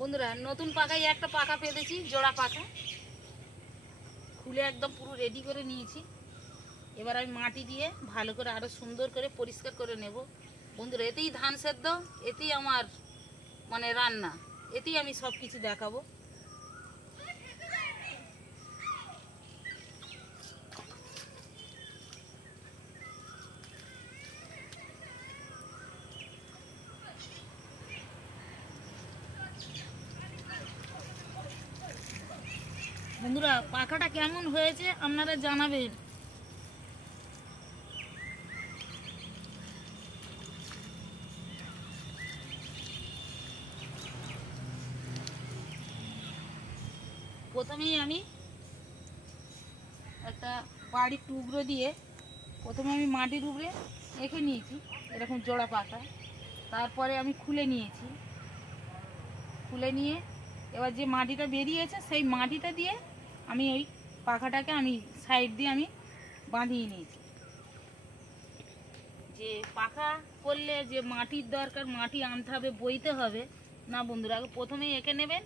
বন্ধুরা নতুন পাকায় একটা পাকা পেতেছি, জোড়া পাকা খুলে একদম পুরো রেডি করে নিয়েছি। এবার আমি মাটি দিয়ে ভালো করে আরো সুন্দর করে পরিষ্কার করে নেব। বন্ধুরা এতেই ধান সেদ্ধ, এতেই আমার মানে রান্না, এতেই আমি সব কিছু দেখাবো। বন্ধুরা পাখাটা কেমন হয়েছে আপনারা জানাবেন। প্রথমেই আমি একটা বাড়ির টুকরো দিয়ে প্রথমে আমি মাটির উপরে রেখে নিয়েছি এরকম জোড়া পাকা। তারপরে আমি খুলে নিয়েছি, খুলে নিয়ে এবার যে মাটিটা বেরিয়েছে সেই মাটিটা দিয়ে আমি ওই পাখাটাকে আমি সাইড দিয়ে আমি বাঁধিয়ে নিয়েছি। যে পাখা করলে যে মাটির দরকার, মাটি আনতে হবে, বইতে হবে না বন্ধুরা। আগে প্রথমেই এঁকে নেবেন,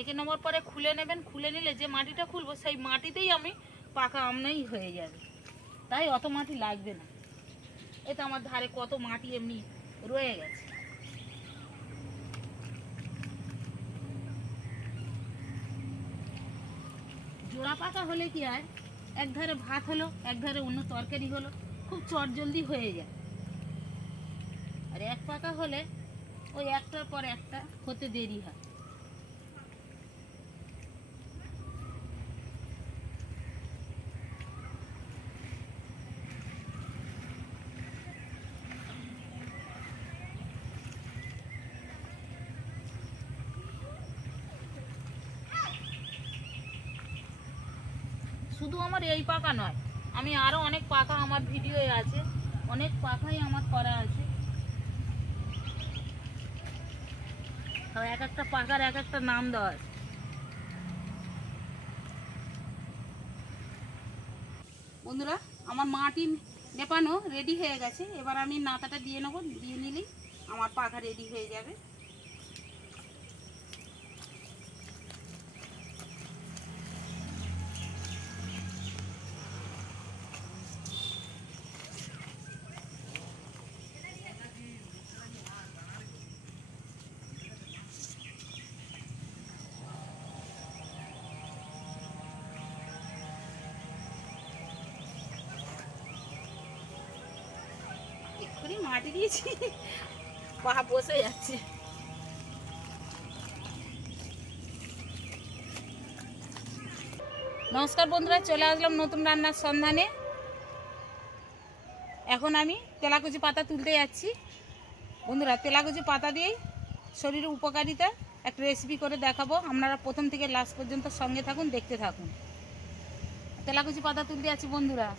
এঁকে নেওয়ার পরে খুলে নেবেন। খুলে নিলে যে মাটিটা খুলবো সেই মাটিতেই আমি পাকা আমনাই হয়ে যাবে, তাই অত মাটি লাগবে না। এটা আমার ধারে কত মাটি এমনি রয়ে গেছে। জোড়া পাকা হলে কি হয়, এক ধারে ভাত হলো, এক ধারে অন্য তরকারি হলো, খুব চটজলদি হয়ে যায়। আর এক পাকা হলে ওই একটার পর একটা হতে দেরি হয়। শুধু আমার এই পাকা নয়, আমি আরো অনেক পাকা আমার ভিডিওয়ে আছে, অনেক পাকাই আমার করা আছে। আর এক একটা পাকার এক একটা নাম দেওয়া আছে। বন্ধুরা আমার মাটি নেপানো রেডি হয়ে গেছে। এবার আমি নাতাটা দিয়ে নেবো, দিয়ে নিলেই আমার পাকা রেডি হয়ে যাবে। এক্ষুনি মাটি দিয়েছি, পা বসে যাচ্ছে। নমস্কার বন্ধুরা, চলে আসলাম নতুন রান্নার সন্ধানে। এখন আমি তেলাকুচি পাতা তুলতে যাচ্ছি। বন্ধুরা তেলাকুচি পাতা দিয়েই শরীরের উপকারিতা একটা রেসিপি করে দেখাবো। আপনারা প্রথম থেকে লাস্ট পর্যন্ত সঙ্গে থাকুন, দেখতে থাকুন। তেলাকুচি পাতা তুলতে যাচ্ছি বন্ধুরা।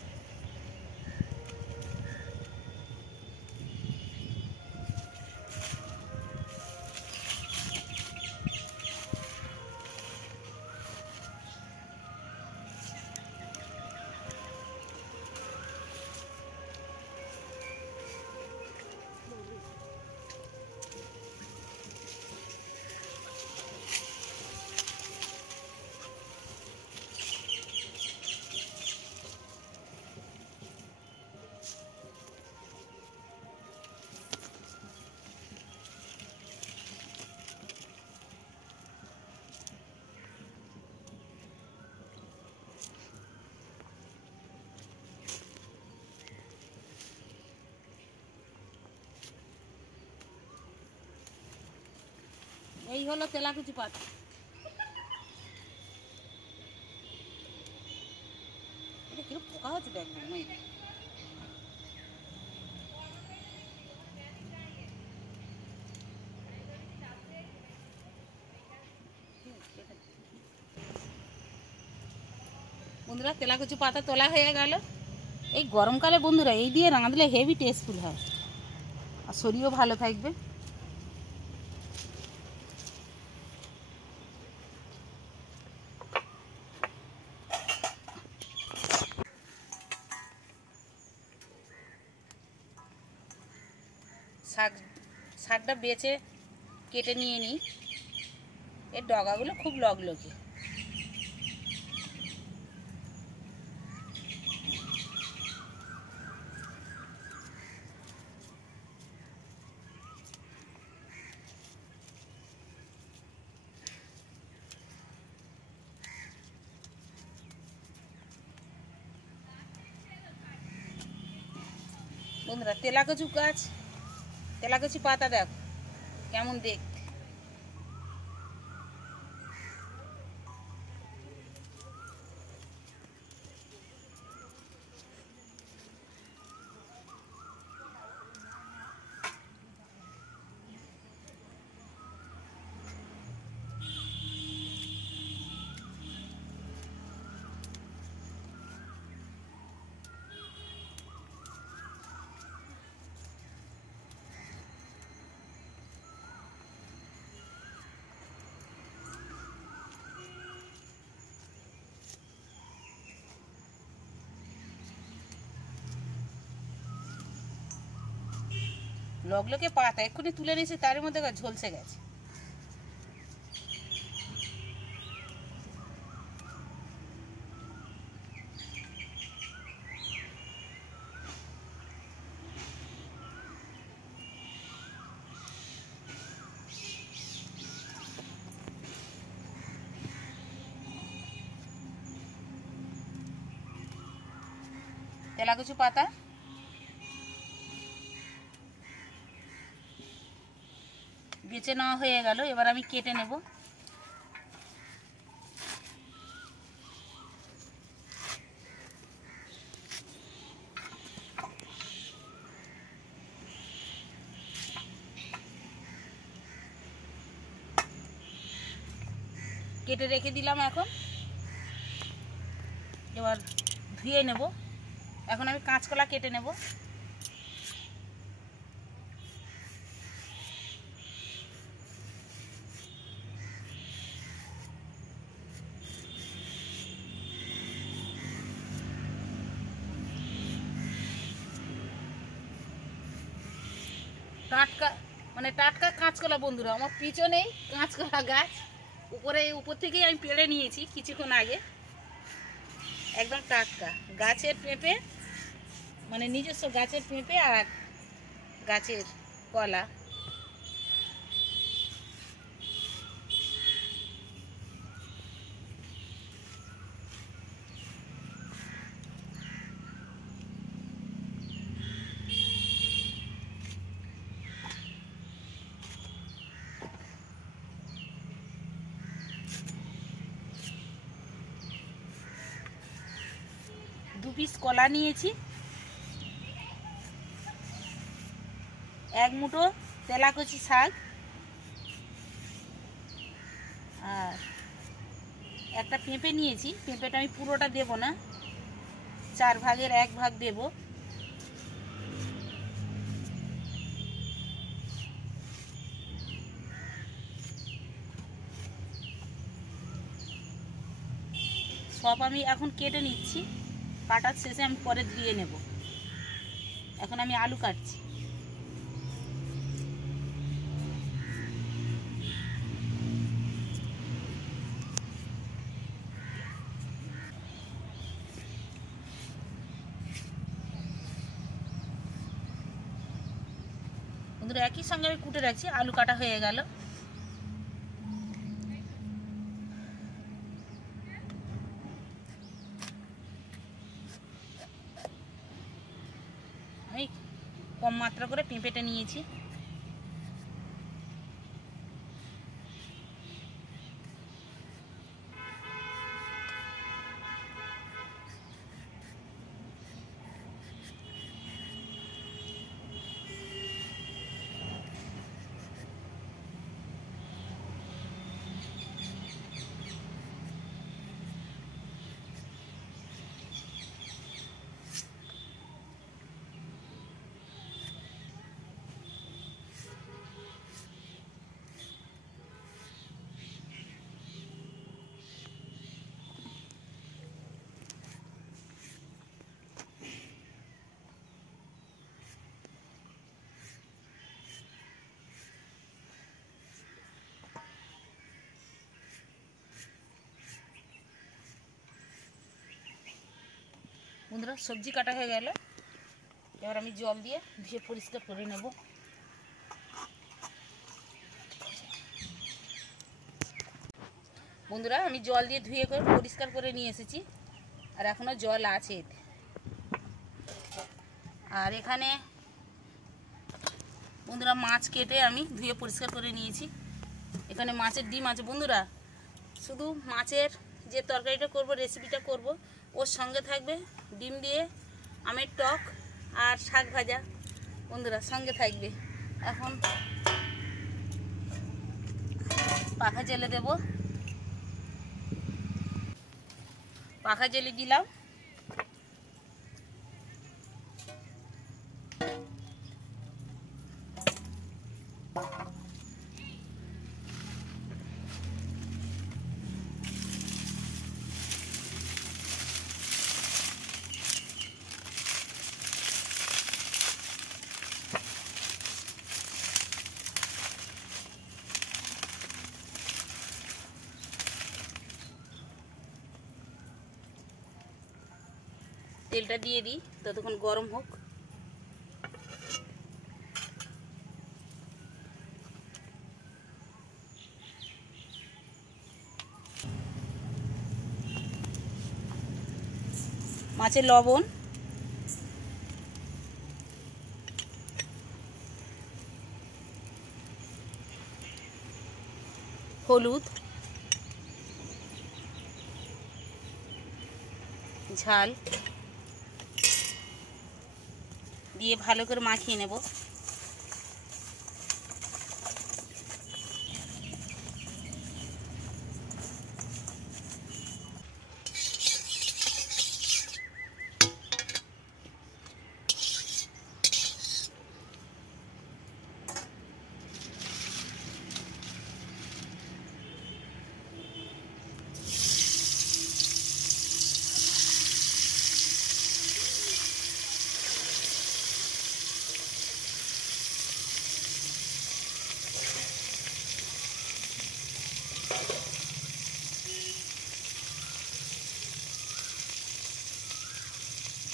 এই হলো তেলাকুচি পাতা। এটা কিরকম পোকা হচ্ছে দেখবেন। বন্ধুরা তেলাকুচি পাতা তোলা হয়ে গেল। এই গরমকালে বন্ধুরা এই দিয়ে রাঁধলে হেভি টেস্টফুল হয়, আর শরীরও ভালো থাকবে। শাকটা বেছে কেটে নিয়ে নিই। এর ডগাগুলো খুব লগলগে। বন্ধুরা তেলাকচু গাছ, তেলাকচু পাতা দেখো কেমন দেখতে। লগলগে পাতা এক্ষুনি তুলে নিয়েছি, তার মধ্যে ঝলসে গেছে। তেলাকুচু পাতা বেছে নেওয়া হয়ে গেল, এবার আমি কেটে নেব। কেটে রেখে দিলাম, এখন এবার ধুয়ে নেব। এখন আমি কাঁচকলা কেটে নেব। টাটকা মানে টাটকা কাঁচকলা বন্ধুরা, আমার পিছনেই কাঁচকলা গাছ, উপর থেকেই আমি পেড়ে নিয়েছি কিছুক্ষণ আগে। একদম টাটকা গাছের পেঁপে, মানে নিজস্ব গাছের পেঁপে আর গাছের কলা। দু পিস কলা নিয়েছি, এক মুঠো তেলাকুচি শাক, আর একটা পেঁপে নিয়েছি। পেঁপেটা আমি পুরোটা দেব না, 4 ভাগের 1 ভাগ দেব। সব আমি এখন কেটে নিচ্ছি, কাটার শেষে আমি পরে ধুয়ে নেব। এখন আমি আলু কাটছি। বন্ধুরা একই সঙ্গে আমি কুটে রাখছি, আলু কাটা হয়ে গেল। আমি কম মাত্রা করে পেঁপেটা নিয়েছি। বন্ধুরা সবজি কাটা হয়ে গেল, এবার আমি জল দিয়ে ধুয়ে পরিষ্কার করে নেব। বন্ধুরা আমি জল দিয়ে ধুয়ে করে পরিষ্কার করে নিয়ে এসেছি, আর এখনও জল আছে এতে। আর এখানে বন্ধুরা মাছ কেটে আমি ধুয়ে পরিষ্কার করে নিয়েছি। এখানে মাছের ডিম আছে বন্ধুরা। শুধু মাছের যে তরকারিটা করব, রেসিপিটা করব, ওর সঙ্গে থাকবে ডিম দিয়ে আমের টক আর শাক ভাজা বন্ধুরা সঙ্গে থাকবে। এখন পাখা জেলে দেব, পাখা জেলে দিলাম। তেলটা দিয়ে দিই, ততক্ষণ গরম হোক। মাছের লবণ, হলুদ, ঝাল দিয়ে ভালো করে মাখিয়ে নেব।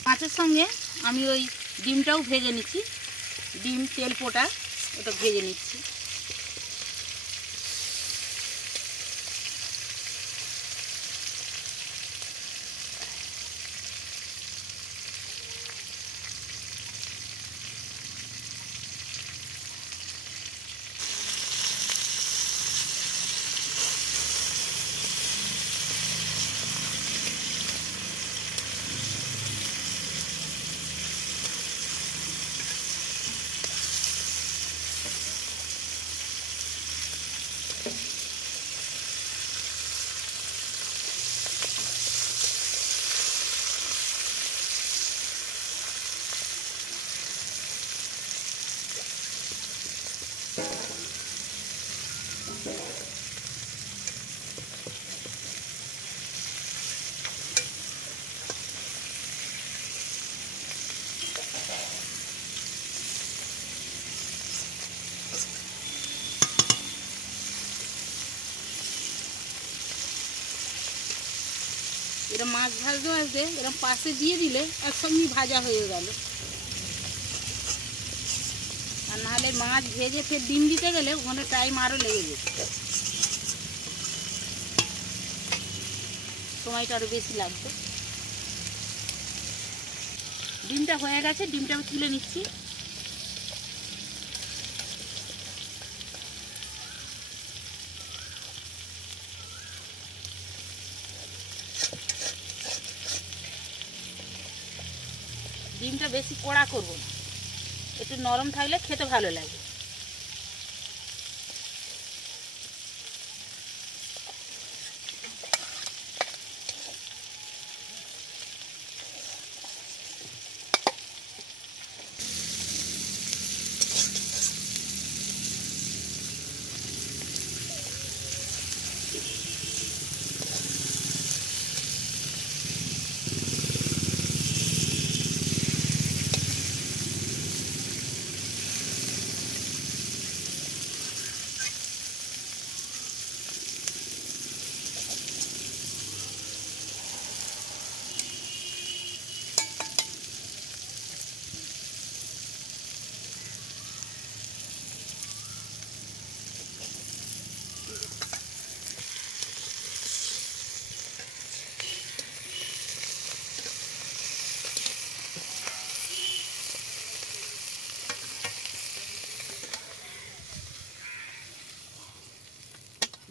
মাছের সঙ্গে আমি ওই ডিমটাও ভেজে নিচ্ছি, ডিম তেল পোটা ওটা ভেজে নিচ্ছি। এটা মাছ ভাজতে ভাজতে এরকম পাশে দিয়ে দিলে একসঙ্গে ভাজা হয়ে গেল। আর নাহলে মাছ ভেজে ফের ডিম দিতে গেলে ওখানে টাইম আরও লেগে যেত, সময়টা আরও বেশি লাগতো। ডিমটা হয়ে গেছে, ডিমটা আমি তুলে নিচ্ছি। ডিমটা বেশি কড়া করব না, একটু নরম থাকলে খেতে ভালো লাগে।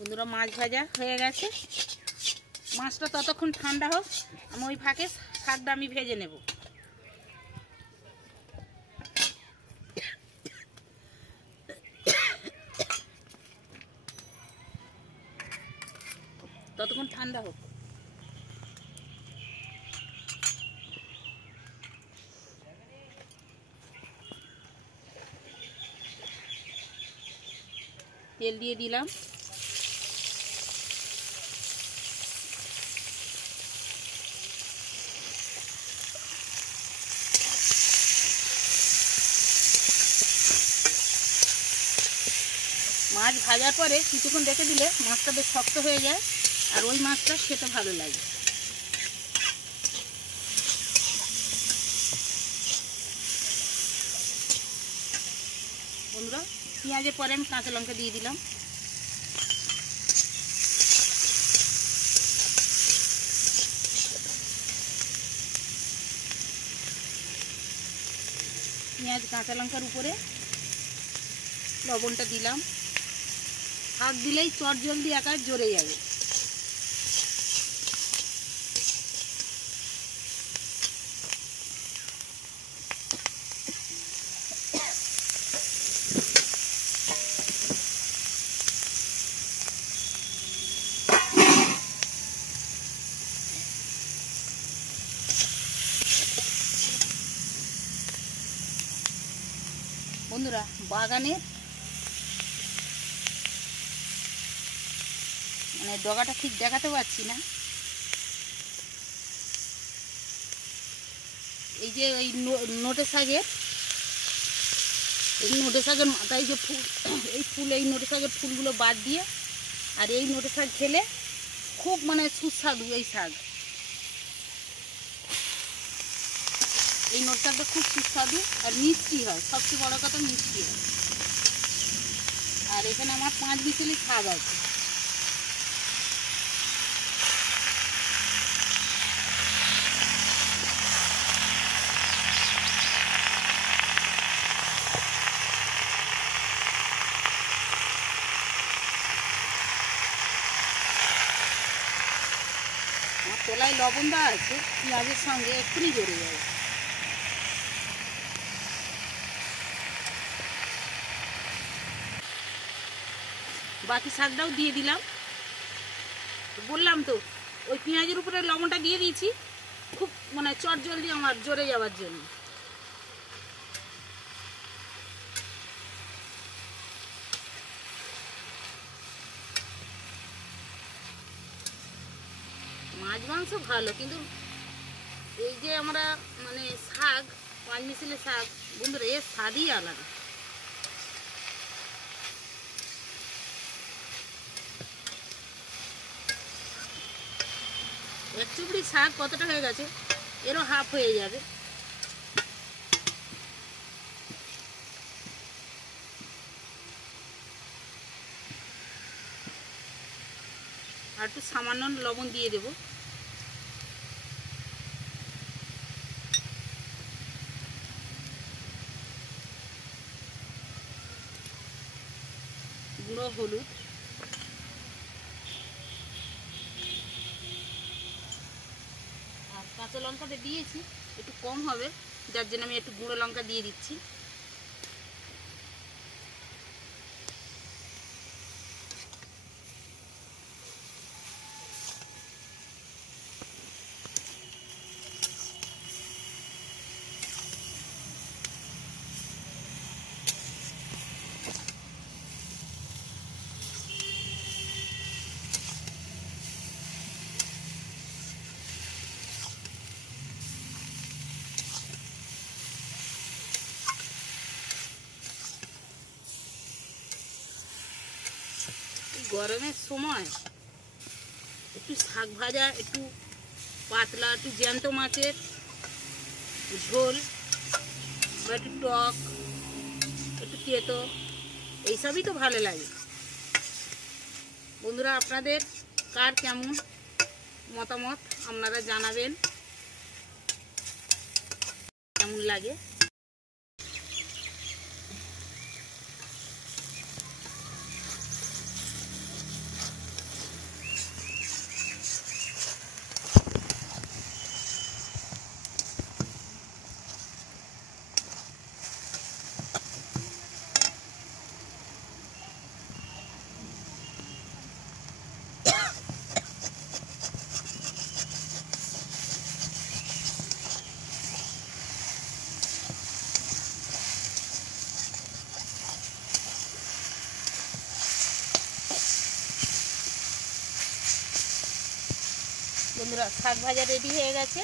বন্ধুরা মাছ ভাজা হয়ে গেছে, মাছটা ততক্ষণ ঠান্ডা হোক, আমি ওই ফাঁকে শাকটা আমি ভেজে নেব। ততক্ষণ ঠান্ডা হোক। তেল দিয়ে দিলাম, মাছ ভাজার পরে কিছুক্ষণ রেখে দিলে মাছটা বেশ শক্ত হয়ে যায়, আর ওই মাছটা খেতে ভালো লাগে। বন্ধুরা পেঁয়াজের পরে আমি কাঁচা লঙ্কা দিয়ে দিলাম, পেঁয়াজ কাঁচা লঙ্কার উপরে লবণটা দিলাম। শাক দিলেই চট জলদি একা জ্বরে যাবে। বন্ধুরা বাগানে মানে ডগাটা ঠিক দেখাতে পারছি না, এই যে এই নোটে শাকের মাথায় যে ফুল, এই ফুল, এই নোটে শাকের ফুলগুলো বাদ দিয়ে, আর এই নোটে শাক খেলে খুব মানে সুস্বাদু এই শাক। এই নোটে শাকটা খুব সুস্বাদু আর মিষ্টি হয়, সবচেয়ে বড় কথা মিষ্টি হয়। আর এখানে আমার 5 বিচেলি শাক আছে। আমার তলায় লবণ দেওয়া আছে, পেঁয়াজের সঙ্গে এক্ষুনি জড়ে যাবে। বাকি শাকটাও দিয়ে দিলাম। বললাম তো ওই পেঁয়াজের উপরে লবণটা দিয়ে দিয়েছি, খুব মানে চট জলদি আমার জ্বরে যাওয়ার জন্য। মাছ মাংস ভালো, কিন্তু এই যে আমরা মানে শাক, 5 মিশালি শাক, বন্ধুরা এর স্বাদই আলাদা। এক চুবড়ি শাক কতটা হয়ে গেছে, এরও হাফ হয়ে যাবে। আর একটু সামান্য লবণ দিয়ে দেব। গুঁড়ো হলুদ, আর কাঁচা লঙ্কাটা দিয়েছি একটু কম হবে, যার জন্য আমি একটু গুঁড়ো লঙ্কা দিয়ে দিচ্ছি। গরমের সময় একটু শাক ভাজা, একটু পাতলা, একটু জ্যান্ত মাছের ঝোল, বা একটু টক, একটু তেতো, এইসবই তো ভালো লাগে। বন্ধুরা আপনাদের কার কেমন মতামত আপনারা জানাবেন, কেমন লাগে। বন্ধুরা শাক ভাজা রেডি হয়ে গেছে।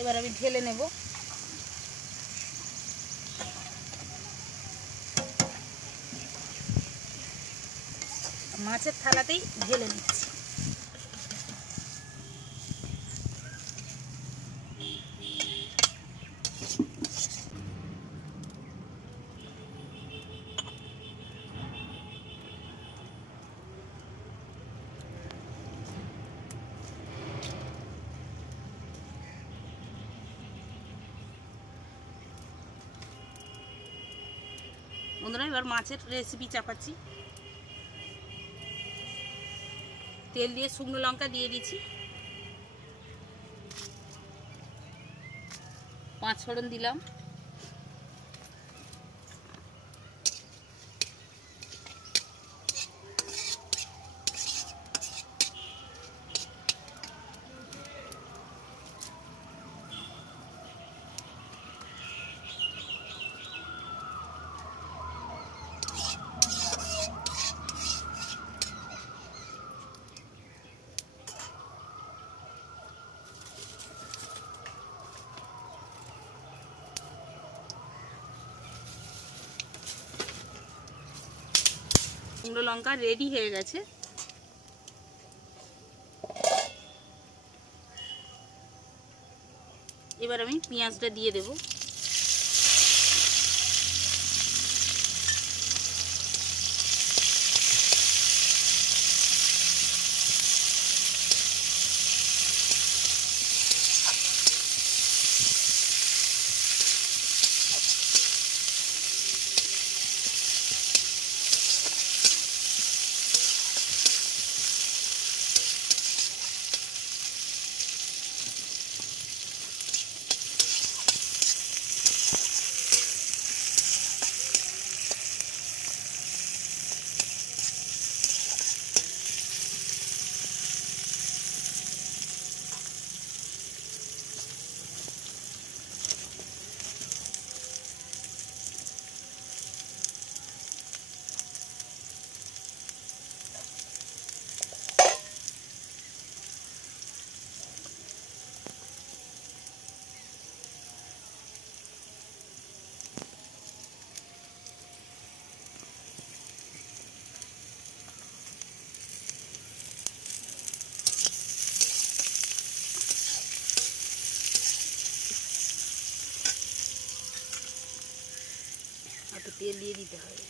এবার আমি ঢেলে নেব। মাছের থালাতেই ঢেলে নিচ্ছি। বন্ধুরা এবার মাছের রেসিপি চাপাচ্ছি। তেল দিয়ে শুকনো লঙ্কা দিয়ে দিচ্ছি, 5 ফোড়ন দিলাম, শুকনো লঙ্কা রেডি হয়ে গেছে। এবার আমি পেঁয়াজটা দিয়ে দেব। একটু তেল দিয়ে দিতে হবে।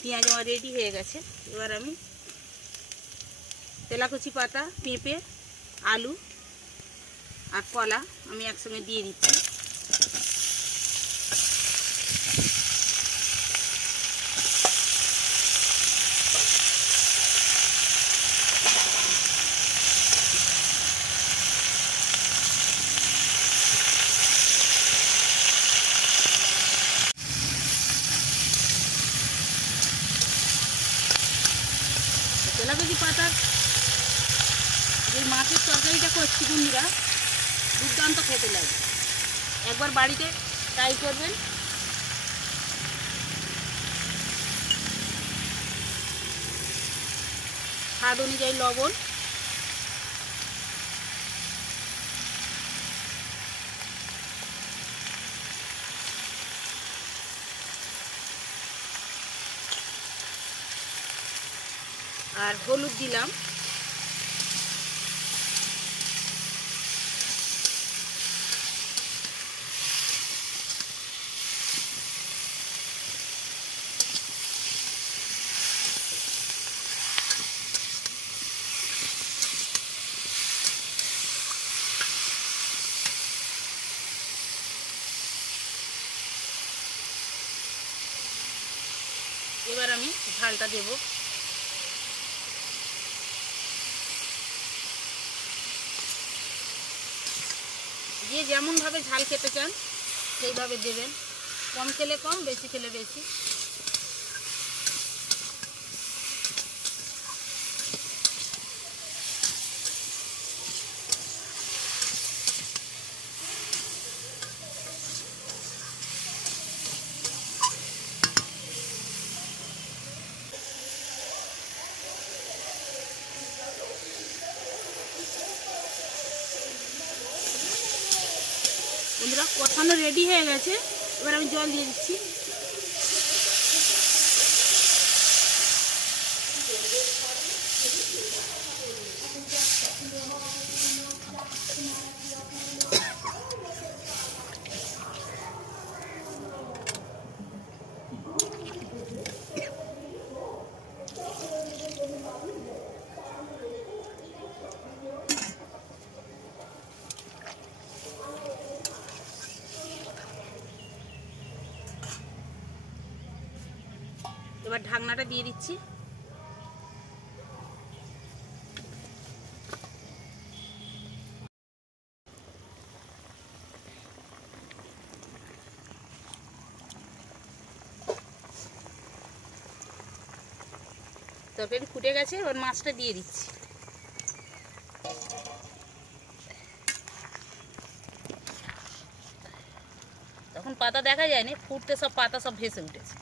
পেঁয়াজ আমার রেডি হয়ে গেছে। এবার আমি তেলাকুচি পাতা, পেঁপে, আলু আর কলা আমি একসঙ্গে দিয়ে দিচ্ছি। তেলাকুচি পাতার যে মাছের তরকারিটা করছি বন্ধুরা, দুর্দান্ত খেতে লাগে। একবার বাড়িতে ট্রাই করবেন। স্বাদ অনুযায়ী লবণ, আর হলুদ দিলাম। এবার আমি ঝালটা দেব। যে যেমনভাবে ঝাল খেতে চান সেইভাবে দেবেন, কম খেলে কম, বেশি খেলে বেশি। বন্ধুরা কষানো রেডি হয়ে গেছে, এবার আমি জল দিয়ে দিচ্ছি। এবার ঢাকনাটা দিয়ে দিচ্ছি। তরকারি ফুটে গেছে, এবার মাছটা দিয়ে দিচ্ছি। তখন পাতা দেখা যায়নি, ফুটতে সব পাতা সব ভেসে উঠেছে।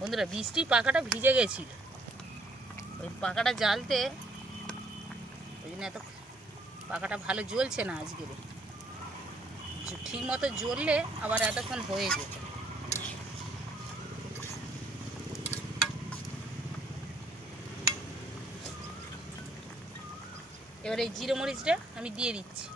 বন্ধুরা বৃষ্টি পাখাটা ভিজে গেছিল, ওই পাখাটা জ্বালতে ওই জন্য এত পাখাটা ভালো জ্বলছে না আজকে। ঠিক মতো জ্বললে আবার এতক্ষণ হয়ে যেত। এবার এই জিরে মরিচটা আমি দিয়ে দিচ্ছি।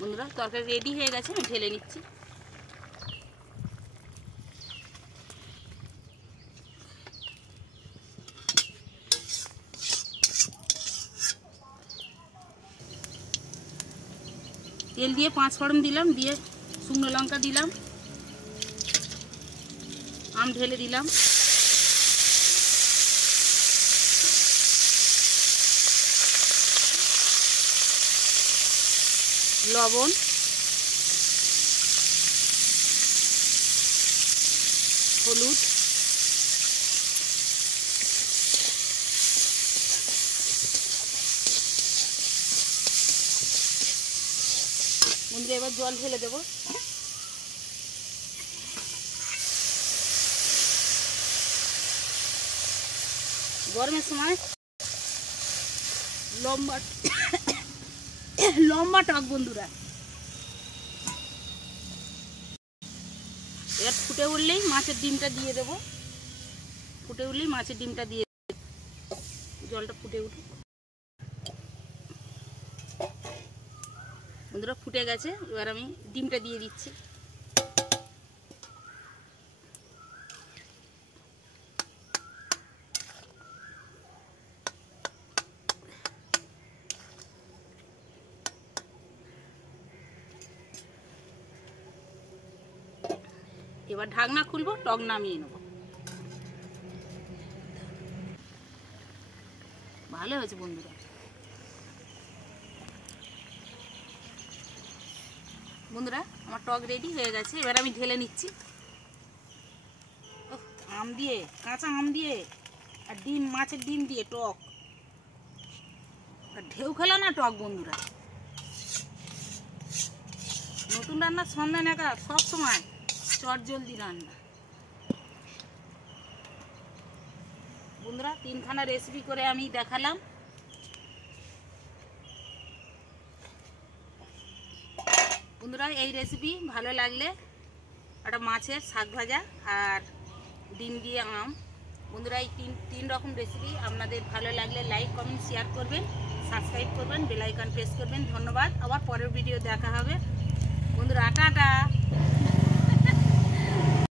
বন্ধুরা তরকারি রেডি হয়ে গেছে, আমি ঢেলে নিচ্ছি। তেল দিয়ে 5 ফোড়ন দিলাম, দিয়ে শুকনো লঙ্কা দিলাম, আম ঢেলে দিলাম, লবণ, হলুদ, বন্ধুরা এবার জল ঢেলে দেবো। গরমের সময় লম্বা লম্বা টক বন্ধুরা। এবার ফুটে উঠলেই মাছের ডিমটা দিয়ে দেবো। ফুটে উঠলেই মাছের ডিমটা দিয়ে জলটা ফুটে উঠে বন্ধুরা ফুটে গেছে, এবার আমি ডিমটা দিয়ে দিচ্ছি। এবার ঢাকনা খুলবো, টক নামিয়ে নেব। ভালো হয়েছে বন্ধুরা। বন্ধুরা আমার টক রেডি হয়ে গেছে, এবার আমি ঢেলে নিচ্ছি। আম দিয়ে, কাঁচা আম দিয়ে আর ডিম, মাছের ডিম দিয়ে টক, ঢেউ খেলা না টক বন্ধুরা। নতুন রান্নার সন্ধান একা সব সময় চট জলদি রান্না। বন্ধুরা 3খানা রেসিপি করে আমি দেখালাম। বন্ধুরা এই রেসিপি ভালো লাগলে একটা মাছের শাক ভাজা আর ডিম দিয়ে আম, বন্ধুরা এই তিন রকম রেসিপি আপনাদের ভালো লাগলে লাইক কমেন্ট শেয়ার করবেন, সাবস্ক্রাইব করবেন, বেল আইকন প্রেস করবেন। ধন্যবাদ, আবার পরের ভিডিও দেখা হবে বন্ধুরা। টাটা।